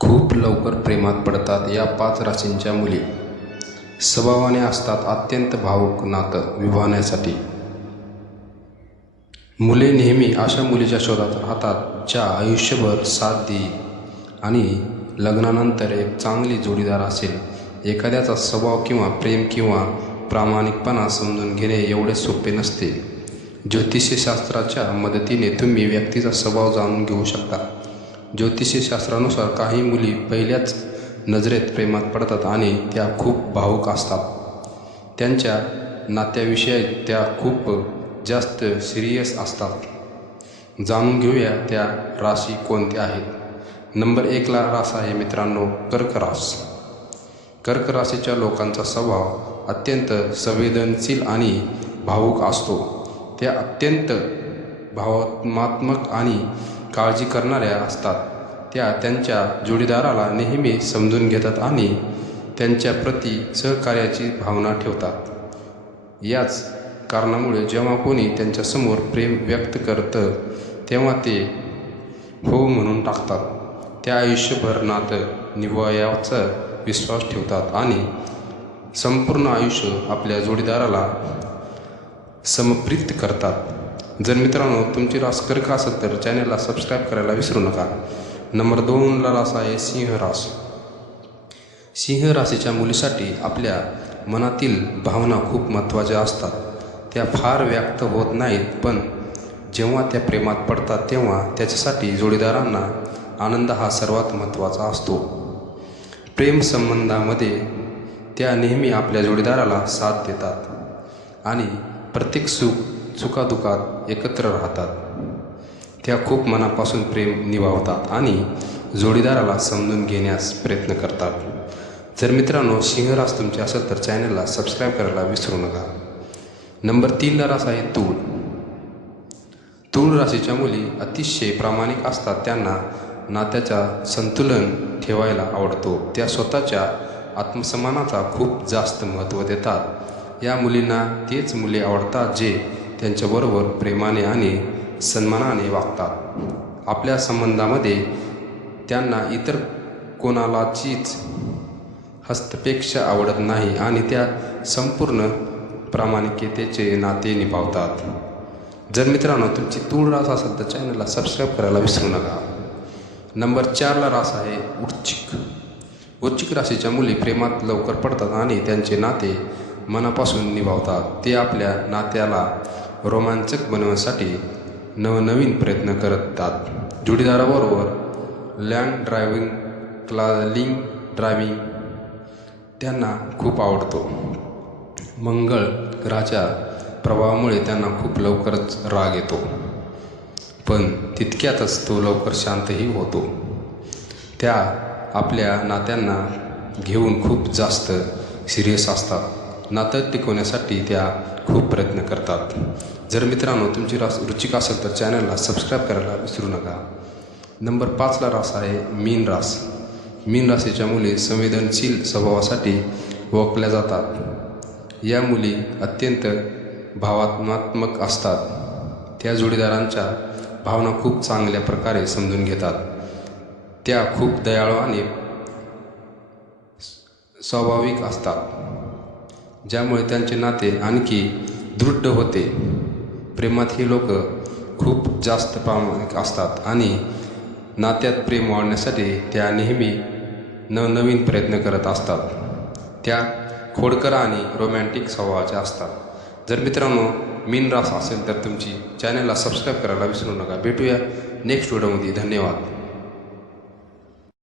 खूप लवकर प्रेमात पडतात या पाच राशींच्या मुली. स्वभावाने असतात अत्यंत भावूक नातं विभावण्यासाठी. मुले नेहमी अशा मुलीच्या शोधात राहतात ज्या आयुष्यभर साथ देईल आणि लग्नानंतर एक चांगली जोडीदार असेल. एखाद्याचा स्वभाव किंवा प्रेम किंवा प्रामाणिकपणा समजून घेणे एवढे सोपे नसते. ज्योतिषशास्त्राच्या मदतीने तुम्ही व्यक्तीचा स्वभाव जाणून घेऊ शकता. ज्योतिषशास्त्रानुसार काही मुली पहिल्याच नजरेत प्रेमात पडतात आणि त्या खूप भावुक असतात. त्यांच्या नात्याविषयी त्या खूप जास्त सिरियस असतात. जाणून घेऊया त्या राशी कोणत्या आहेत. नंबर एकला रास आहे मित्रांनो कर्क रास. कर्क राशीच्या लोकांचा स्वभाव अत्यंत संवेदनशील आणि भावूक असतो. त्या अत्यंत भावात्मात्मक आणि काळजी करणाऱ्या असतात. त्या त्यांच्या जोडीदाराला नेहमी समजून घेतात आणि त्यांच्या प्रती सहकार्याची भावना ठेवतात. याच कारणामुळे जेव्हा कोणी त्यांच्यासमोर प्रेम व्यक्त करतं तेव्हा ते हो म्हणून टाकतात. त्या आयुष्यभर नातं निभवायाचा विश्वास ठेवतात आणि संपूर्ण आयुष्य आपल्या जोडीदाराला समप्रित करतात. जर मित्रांनो तुमची रास कर्क असेल तर चॅनलला सबस्क्राईब करायला विसरू नका. नंबर दोनला रास आहे सिंह रास. सिंह राशीच्या मुलीसाठी आपल्या मनातील भावना खूप महत्त्वाच्या असतात. त्या फार व्यक्त होत नाहीत पण जेव्हा त्या प्रेमात पडतात तेव्हा त्याच्यासाठी जोडीदारांना आनंद हा सर्वात महत्त्वाचा असतो. प्रेमसंबंधामध्ये त्या नेहमी आपल्या जोडीदाराला साथ देतात. आणि प्रत्येक सुख सुखादुखात एकत्र राहतात. त्या खूप मनापासून प्रेम निभावतात आणि जोडीदाराला समजून घेण्यास प्रयत्न करतात. जर मित्रांनो सिंहरास तुमचे असेल तर चॅनलला सबस्क्राईब करायला विसरू नका. नंबर तीनला रास आहे तूळ तूळ राशीच्या मुली अतिशय प्रामाणिक असतात. त्यांना नात्याचा संतुलन ठेवायला आवडतो. त्या स्वतःच्या आत्मसन्मानाचा खूप जास्त महत्त्व देतात. या मुलींना तेच मुले आवडतात जे त्यांच्याबरोबर प्रेमाने आणि सन्मानाने वागतात. आपल्या संबंधामध्ये त्यांना इतर कोणालाचीच हस्तपेक्षा आवडत नाही आणि त्या संपूर्ण प्रामाणिकतेचे नाते निभावतात. जर मित्रांनो तुमची तूळ रास असेल तर चॅनलला सबस्क्राईब करायला विसरू नका. नंबर चारला रास आहे उच्चिक वृश्चिक राशीच्या मुली प्रेमात लवकर पडतात आणि त्यांचे नाते मनापासून निभावतात. ते आपल्या नात्याला रोमांचक बनवण्यासाठी नवनवीन प्रयत्न करतात. जोडीदाराबरोबर लँड ड्रायव्हिंग क्लालिंग ड्रायव्हिंग त्यांना खूप आवडतो. मंगळ ग्रहाच्या प्रभावामुळे त्यांना खूप लवकरच राग येतो. पण तितक्यातच तो लवकर शांतही होतो. त्या आपल्या नात्यांना घेऊन खूप जास्त सिरियस असतात. नातं टिकवण्यासाठी त्या खूप प्रयत्न करतात. जर मित्रांनो तुमची रास रुचिक असेल तर चॅनलला सबस्क्राईब करायला विसरू नका. नंबर पाचला रास आहे मीन रास. मीन राशीच्या मुली संवेदनशील स्वभावासाठी ओळखल्या जातात. या मुली अत्यंत भावनात्मक असतात. त्या जोडीदारांच्या भावना खूप चांगल्या प्रकारे समजून घेतात. त्या खूप दयाळू आणि स्वाभाविक असतात. ज्यामुळे त्यांचे नाते आणखी दृढ होते. प्रेमात ही लोक खूप जास्त प्रामाणिक असतात आणि नात्यात प्रेम वाढण्यासाठी त्या नेहमी नवनवीन प्रयत्न करत असतात. त्या खोडकर आणि रोमॅन्टिक स्वभावाच्या असतात. जर मित्रांनो मीन रास असेल तर तुमची चॅनलला सबस्क्राईब करायला विसरू नका. भेटूया नेक्स्ट व्हिडिओमध्ये. धन्यवाद.